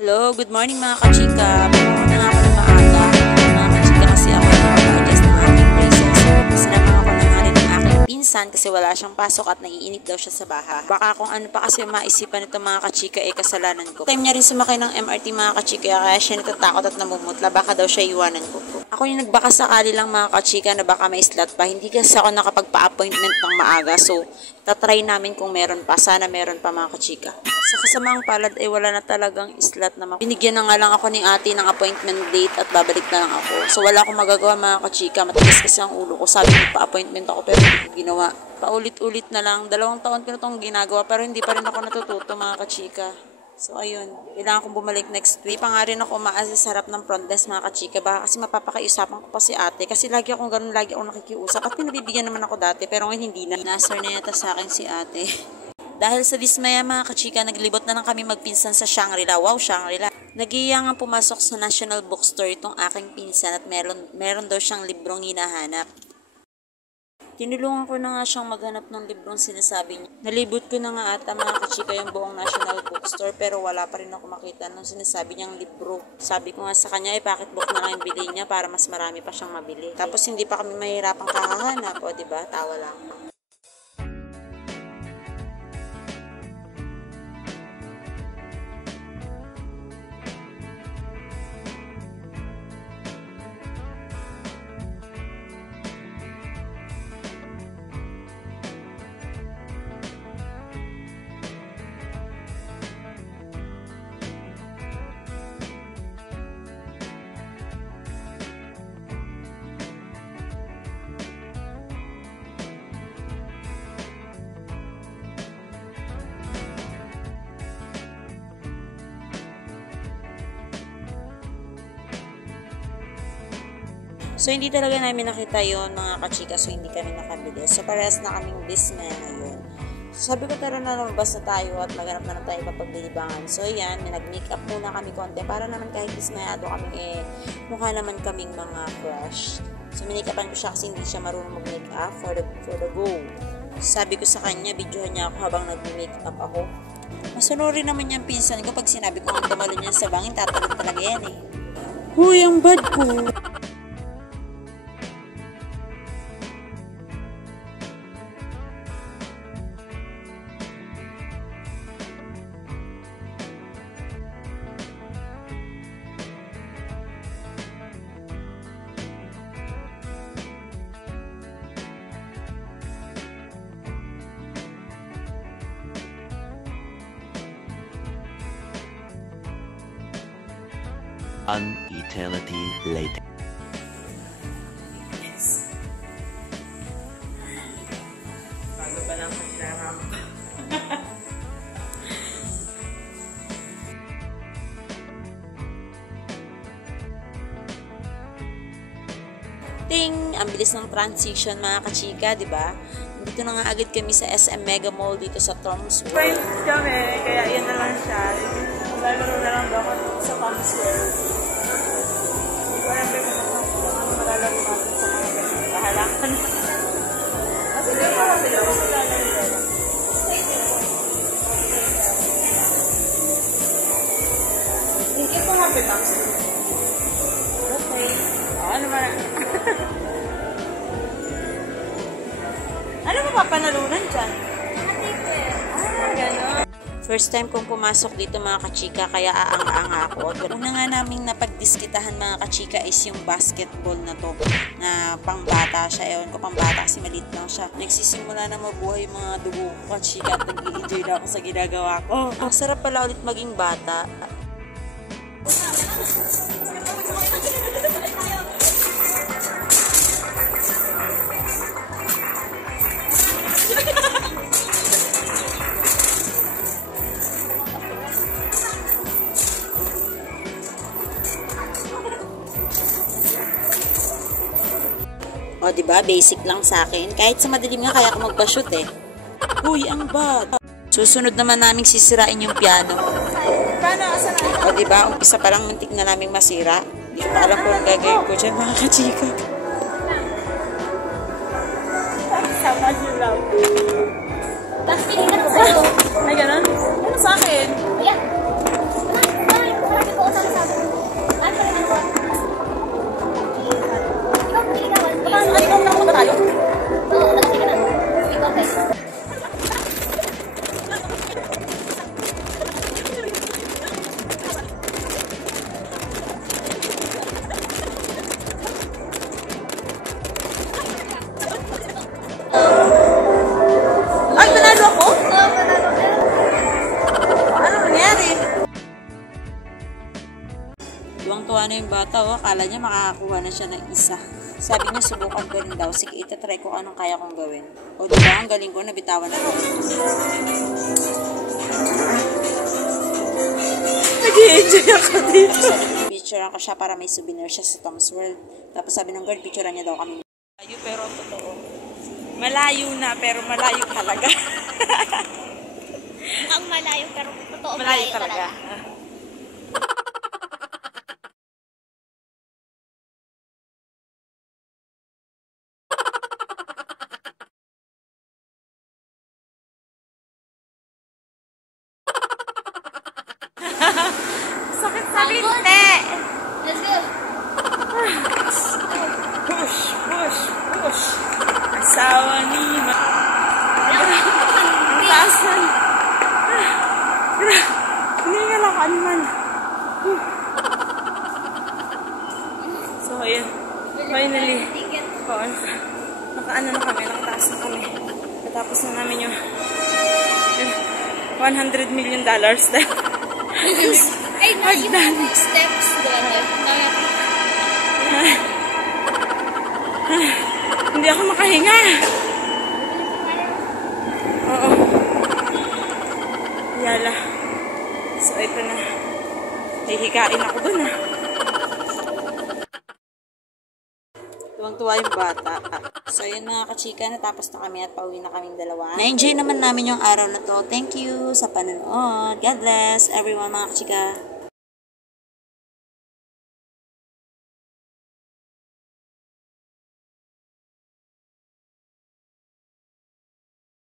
Hello, good morning mga kachika. Pumunta na ako ng maaga. Mga kachika kasi ako nag-adjust ng aking braces. Sinama ako ng hari ng aking pinsan kasi wala siyang pasok at naiinip daw siya sa baha. Baka kung ano pa kasi maisipan nito mga kachika kasalanan ko. Time niya rin sumakay ng MRT mga kachika kaya siya natatakot at namumutla. Baka daw siya iwanan ko. Ako yung nagbaka sakali lang mga kachika na baka may slot pa. Hindi kasi ako nakapagpa-appointment ng maaga. So, tatry namin kung meron pa. Sana meron pa mga kachika. Sa kasamaang palad ay wala na talagang slot na binigyan na nga lang ako ni ate ng appointment date at babalik na lang ako. So, wala akong magagawa mga kachika. Matigas kasi ang ulo ko. Sabi pa-appointment ako pero hindi ko ginawa. Paulit-ulit na lang. 2 taon ko na itong ginagawa pero hindi pa rin ako natututo mga kachika. So, ayun. Kailangan kong bumalik next week. Pa nga rin ako umaasa sa harap ng front desk, mga kachika. Baka kasi mapapakaiusapan ko pa si ate. Kasi lagi akong ganun, lagi akong nakikiusap. At pinabibigyan naman ako dati, pero ngayon hindi na. Nasar na yata sa akin si ate. Dahil sa dismaya, mga kachika, naglibot na lang kami magpinsan sa Shangri-La. Wow, Shangri-La. Nag-iiyang ang pumasok sa National Bookstore itong aking pinsan at meron daw siyang librong hinahanap. Tinulungan ko na nga siyang maghanap ng librong sinasabi niya. Nalibot ko na nga ata mga kachika yung buong National Bookstore pero wala pa rin ako makita ng sinasabi niyang libro. Sabi ko nga sa kanya pocketbook na lang yung bilhin niya para mas marami pa siyang mabili. Tapos hindi pa kami mahirapang kakahanap o diba? Tawa lang. So, hindi talaga namin nakita yon mga kachika. So, hindi kami nakabili. So, parehas na kaming dismaya ngayon. So, sabi ko tara na lumabas na tayo at maghanap na lang tayo papaglibangan. So, yan. Nag-makeup muna kami konti. Para naman kahit dismayado kami mukha naman kaming mga fresh. So, minikapan ko siya kasi hindi siya marunong mag-makeup for the go. Sabi ko sa kanya, videohan niya ako habang nag-makeup ako. Masunuri naman yung pinsan ko. Pag sinabi ko ang tumalo niya sa bangin, tatalog talaga yan eh. Huy, ang bad ko! An eternity later. Bago pa lang ako nilarap. Ting! Ang bilis ng transition mga kachika, di ba? Dito na nga agad kami sa SM Mega Mall dito sa Tom's World. Friends kami, kaya yan na lang siya. Lalaro na lang daw ako sa Tom's World. Hindi ko alam kung ano malalaro natin sa mga ganyan. Kahalakan. Kasi hindi ko alam ako sa lalaro. Thank you for happy Tom's World. Okay. Ano ba na? Ano ba papanalunan dyan? Gano'n. First time kong pumasok dito mga kachika kaya aang-aanga ako. Una nga naming napagdiskitahan mga kachika is yung basketball na to na pangbata siya. Ewan ko pangbata kasi maliit lang siya. Nagsisimula na mabuhay yung mga dugo ko kachika at nag-i-enjoy na ako sa ginagawa ko. Ang sarap pala ulit maging bata. O, diba? Basic lang sa akin. Kahit sa madilim nga, kaya ako magpa-shoot eh. Uy, ang bad. Susunod naman naming sisirain yung piano. Paano? Asan na? O, diba? Umpisa pa lang muntik na naming masira. Hindi ko pa alam kung gagawin ko dyan, mga kachika. Sama niyo lang. Tapos pinigyan ko sa'yo. Ay, ganun? Ano sa akin? Ayan. bata, oh, akala niya makakakuha na siya ng isa. Sabi niya, subukan ko rin daw. Sige, itatry ko anong kaya kong gawin. O, diba? Ang galing ko, nabitawan na ko. Nag-i-enjoy ako dito. Sabi niya, picturean ko siya para may souvenir siya sa Tom's World. Tapos sabi ng guard, picturean niya daw kami. Malayo pero totoo. Malayo na pero malayo talaga. Ang malayo pero totoo Malayo talaga. Sakit sa linte. Let's go. Push, push, push. Asawa ni Ma. Ang taas na. Hindi lang ako animal. So, ayan. Finally. Nakaano na kami. Nakataas na kami. Natapos na namin yung $100 million na. Ay, no, yung steps doon. Hindi ako makahinga. Oo. Yala. So, ito na. Hihigain ako dun ah. Tuwang-tuwa yung bata. So, yun mga kachika, natapos na kami at pauwi na kaming dalawa. Na-enjoy naman namin yung araw na to. Thank you sa panonood. God bless everyone mga kachika.